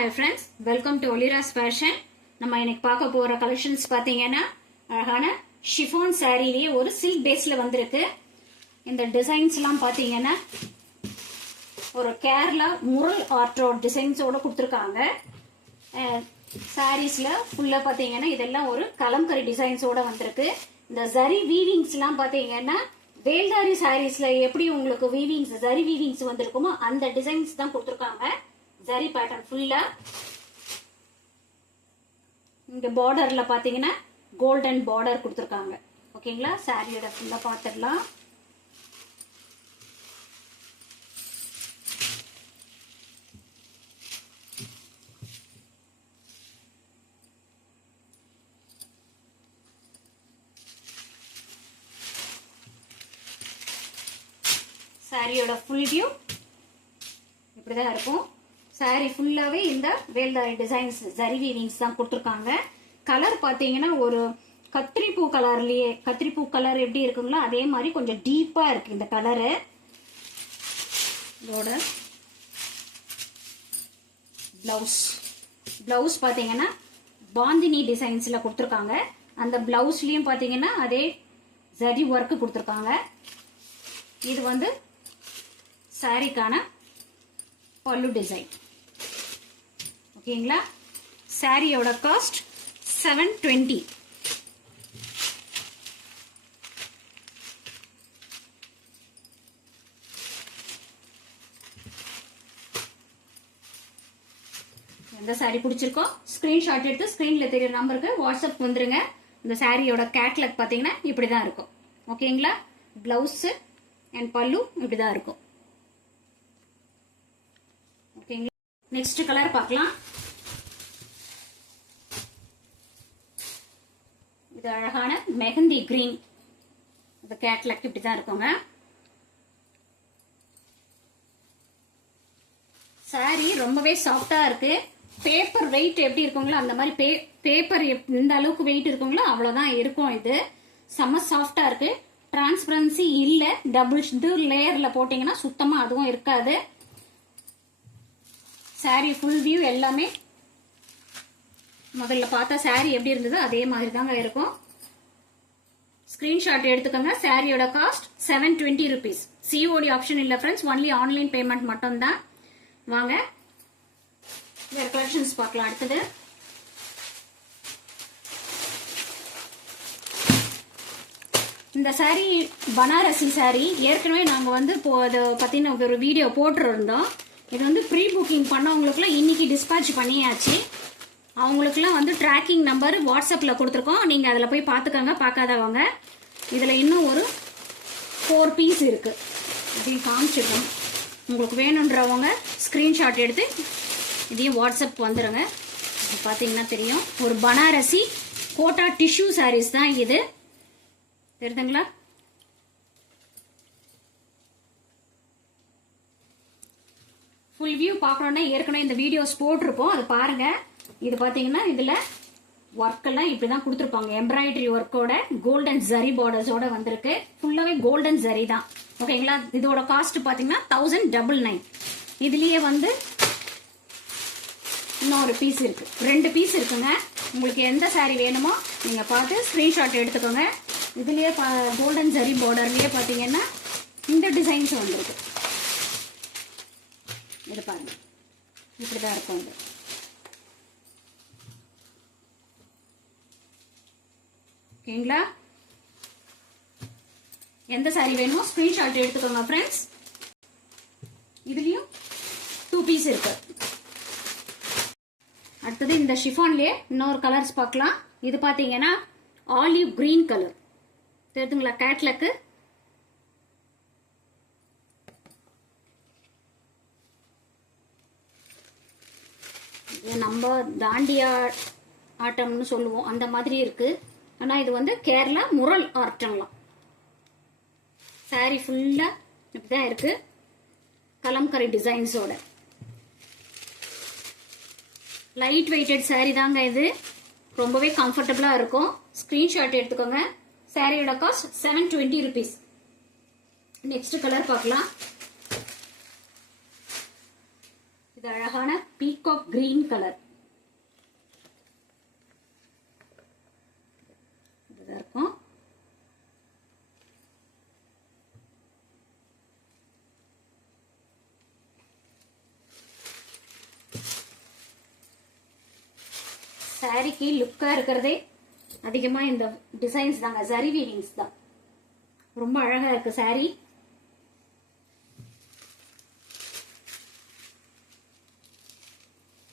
Hi friends, welcome to Olira's Fashion. நம்ம இன்னைக்கு பார்க்க போற கலெக்ஷன்ஸ் பாத்தீங்கன்னா அழகான ஷிஃபான் சாரியிலேயே ஒரு சில்க் பேஸ்ல வந்திருக்கு. இந்த டிசைன்ஸ் எல்லாம் பாத்தீங்கன்னா ஒரு கேரளா முரல் ஆர்ட்டோட டிசைன்ஸோட கொடுத்துருக்காங்க. சாரீஸ்ல ஃபுல்லா பாத்தீங்கன்னா இதெல்லாம் ஒரு கலம்கரி டிசைன்ஸோட வந்திருக்கு. இந்த ஜரி வீவிங்ஸ் எல்லாம் பாத்தீங்கன்னா வேல்தாரி சாரீஸ்ல எப்படி உங்களுக்கு வீவிங்ஸ் ஜரி வீவிங்ஸ் வந்திருக்குமோ அந்த டிசைன்ஸ் தான் கொடுத்துருக்காங்க. ஜரி பேட்டர்ன் ஃபுல்லா. இங்க பார்டர்ல பாத்தீங்கன்னா கோல்டன் பார்டர் கொடுத்துருக்காங்க. ஓகேங்களா, சாரியோட ஃபுல்லா பாத்துடலாம். சாரியோட ஃபுல் வியூ இப்படிதான் இருக்கும். சாரி ஃபுல்லாவே இந்த வேல்தாரி டிசைன்ஸ் ஜரி வீவிங்ஸ் தான் கொடுத்துருக்காங்க. கலர் பாத்தீங்கன்னா ஒரு கத்திரிப்பூ கலர்லயே, கத்திரிப்பூ கலர் எப்படி இருக்குங்களோ அதே மாதிரி கொஞ்சம் டீப்பா இருக்கு இந்த கலரு. இதோட பிளவுஸ் பாத்தீங்கன்னா பாந்தினி டிசைன்ஸ்ல கொடுத்துருக்காங்க. அந்த பிளவுஸ்லயும் பாத்தீங்கன்னா அதே ஜரி ஒர்க் கொடுத்துருக்காங்க. இது வந்து சாரிக்கான பல்லு டிசைன். ஓகேங்களா, சாரியோட காஸ்ட் 720. எந்த சாரி பிடிச்சிருக்கோ ஸ்கிரீன்ஷாட் எடுத்து ஸ்கிரீன்ல தெரியுற நம்பருக்கு வாட்ஸ்அப் வந்துருங்க. இந்த சாரியோட கேட்லாக் பாத்தீங்கன்னா இப்படிதான் இருக்கும். ஓகேங்களா, பிளவுஸ் அண்ட் பல்லு இப்படிதான் இருக்கும். ஓகேங்களா, நெக்ஸ்ட் கலர் பார்க்கலாம். இது அழகான மெஹந்தி கிரீன். இந்த கேட்லாக் இப்படிதான் இருக்குங்க. சாரி ரொம்பவே சாஃப்டா இருக்கு. பேப்பர் வெயிட் எப்படி இருக்குங்களோ அந்த மாதிரி பேப்பர் எந்த அளவுக்கு வெயிட் இருக்குங்களோ அவ்வளவுதான் இருக்கும். இது செம்ம சாஃப்டா இருக்கு. டிரான்ஸ்பரன்சி இல்ல. டபுள் லேயர்ல போட்டீங்கன்னா சுத்தமா அதுவும் இருக்காது. சாரி ஃபுல் வியூ எல்லாமே முதல்ல பார்த்தா சாரி எப்படி இருந்ததோ அதே மாதிரி தாங்க இருக்கும். ஸ்கிரீன்ஷாட் எடுத்துக்கோங்க. சாரியோட காஸ்ட் 720 rupees. COD ஆப்ஷன் இல்ல ஃப்ரெண்ட்ஸ், ஒன்லி ஆன்லைன் பேமெண்ட் மட்டும் தான். வாங்க வேற கலெக்ஷன்ஸ் பார்க்கலாம். அடுத்தது இந்த சாரி பனாரசி சாரி. ஏற்கனவே நாங்க வந்து அதை பத்தின ஒரு வீடியோ போட்டுருந்தோம். இது வந்து ப்ரீ புக்கிங் பண்ணவங்களுக்குலாம் இன்னைக்கு டிஸ்பேட்ச் பண்ணியாச்சு. அவங்களுக்குலாம் வந்து ட்ராக்கிங் நம்பர் வாட்ஸ்அப்ல கொடுத்துருக்கோம். நீங்க அதுல போய் பாத்துக்கோங்க, பார்க்காதவங்க. இதுல இன்னும் ஒரு 4 பீஸ் இருக்கு. இதையும் காமிச்சிருக்கோம். உங்களுக்கு வேணுன்றவங்க ஸ்கிரீன்ஷாட் எடுத்து இதையும் வாட்ஸ்அப் வந்துடுங்க. பாத்தீங்கன்னா தெரியும். ஒரு பனாரசி கோட்டா டிஷ்யூ சாரீஸ் தான் இது. தெரியுதுங்களா? ஃபுல் வியூ பார்க்கணும்னா ஏற்கனவே இந்த வீடியோஸ் போட்டிருப்போம், அது பாருங்க. இது பாத்தீங்கன்னா இதுல ஒர்க் எல்லாம் இப்படிதான் கொடுத்துருப்பாங்க. எம்ப்ராய்டரி ஒர்க்கோட கோல்டன் ஜரி பார்டர்ஸோட வந்திருக்கு. ஃபுல்லாவே கோல்டன் ஜரி தான். ஓகேங்களா, இதோட காஸ்ட் பாத்தீங்கன்னா 1099. இதுலயே வந்து இன்னொரு பீஸ் இருக்கு, 2 பீஸ் இருக்குங்க. உங்களுக்கு எந்த சாரி வேணுமோ நீங்க பார்த்து ஸ்கிரீன்ஷாட் எடுத்துக்கோங்க. இதுலயே கோல்டன் ஜரி பார்டர்லயே பாத்தீங்கன்னா இந்த டிசைன்ஸ் வந்திருக்கு. இது பாருங்க, இப்படிதான் இருக்கும். இது ஓகேங்களா, எந்த சாரி வேணுமோ ஸ்கிரீன்ஷாட் எடுத்துக்கோங்க ஃப்ரெண்ட்ஸ். இதுலயும் 2 பீஸ் இருக்கு. அடுத்தது இந்த ஷிஃபான்லயே இன்னொரு கலர்ஸ் பார்க்கலாம். இது பாத்தீங்கன்னா ஆலிவ் கிரீன் கலர். தெரியுதுங்களா கேட்லாக்கு? நம்ம தாண்டியா ஆட்டம்னு சொல்லுவோம், அந்த மாதிரி இருக்கு. ஆனா இது வந்து கேரளா முரல் ஆர்ட்லாம். சாரி ஃபுல்லா இப்படிதான் இருக்கு, கலம்கரி டிசைன்ஸோட. லைட் வெயிட்டட் சாரி தாங்க இது. ரொம்பவே கம்ஃபர்டபுளா இருக்கும். ஸ்கிரீன்ஷாட் எடுத்துக்கோங்க. சாரியோட காஸ்ட் 720 rupees. நெக்ஸ்ட் கலர் பார்க்கலாம். இது அழகான பீகாக் கிரீன் கலர். இதுதான் இருக்கும். சாரிக்கு லுக்கா இருக்கிறதே அதிகமா இந்த டிசைன்ஸ் தாங்க, ஜரி வீவிங்ஸ் தான். ரொம்ப அழகா இருக்கு சாரி.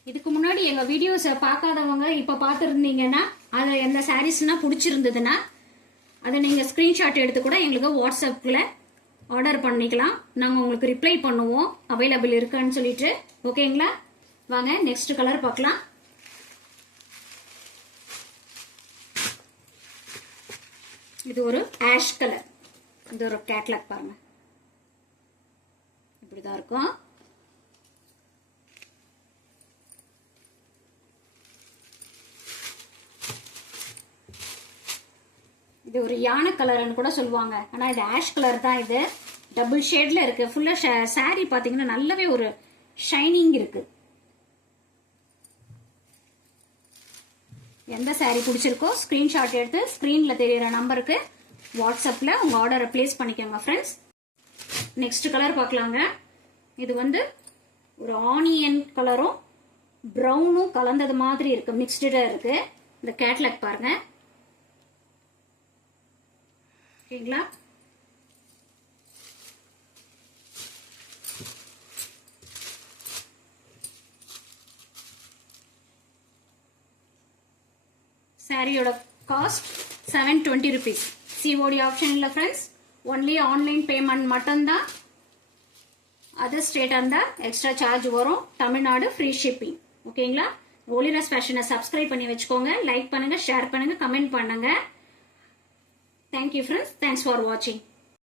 இதுக்கு முன்னாடி எங்க வீடியோஸை பார்க்காதவங்க இப்ப பார்த்துருந்தீங்கன்னா, அது எந்த சாரீஸ்னா பிடிச்சிருந்ததுன்னா அதை நீங்க ஸ்கிரீன்ஷாட் எடுத்து கூட எங்களுக்கு வாட்ஸ்அப்ல ஆர்டர் பண்ணிக்கலாம். நாங்க உங்களுக்கு ரிப்ளை பண்ணுவோம் அவைலபிள் இருக்கான்னு சொல்லிட்டு. ஓகேங்களா? வாங்க நெக்ஸ்ட் கலர் பார்க்கலாம். இது ஒரு ஆஷ் கலர். இது ஒரு கேட்லாக் பாருங்க, இப்படிதான் இருக்கும். இது ஒரு யானை கலர்னு கூட சொல்லுவாங்க, ஆனா இது ஆஷ் கலர் தான். இது டபுள் ஷேட்ல இருக்கு. ஃபுல்லா சாரி பாத்தீங்கன்னா நல்லாவே ஒரு ஷைனிங் இருக்கு. எந்த சாரி பிடிச்சிருக்கோ ஸ்கிரீன்ஷாட் எடுத்து ஸ்கிரீன்ல தெரியற நம்பருக்கு வாட்ஸ்அப்ல உங்க ஆர்டரை பிளேஸ் பண்ணிக்கோங்க ஃப்ரெண்ட்ஸ். நெக்ஸ்ட் கலர் பார்க்கலாங்க. இது வந்து ஒரு ஆனியன் கலரும் பிரவுனும் கலந்தது மாதிரி இருக்கு, மிக்ஸ்டா இருக்கு. இந்த கேட்லாக் பாருங்க. ஓகேங்களா? சாரியோட காஸ்ட் 720 rupees. COD ஆப்ஷன் இல்ல ஃப்ரெண்ட்ஸ், ஒன்லி ஆன்லைன் பேமெண்ட் மட்டும்தான். அதர் ஸ்டேட் இருந்தா எக்ஸ்ட்ரா சார்ஜ் வரும். Tamil Nadu free shipping. ஓகேங்களா? ஒலிரஸ் ஃபேஷனை சப்ஸ்கிரைப் பண்ணி வச்சுக்கோங்க. லைக் பண்ணுங்க, ஷேர் பண்ணுங்க, கமெண்ட் பண்ணுங்க. Thank you friends. தேங்க்ஸ் ஃபார் வாட்சிங்.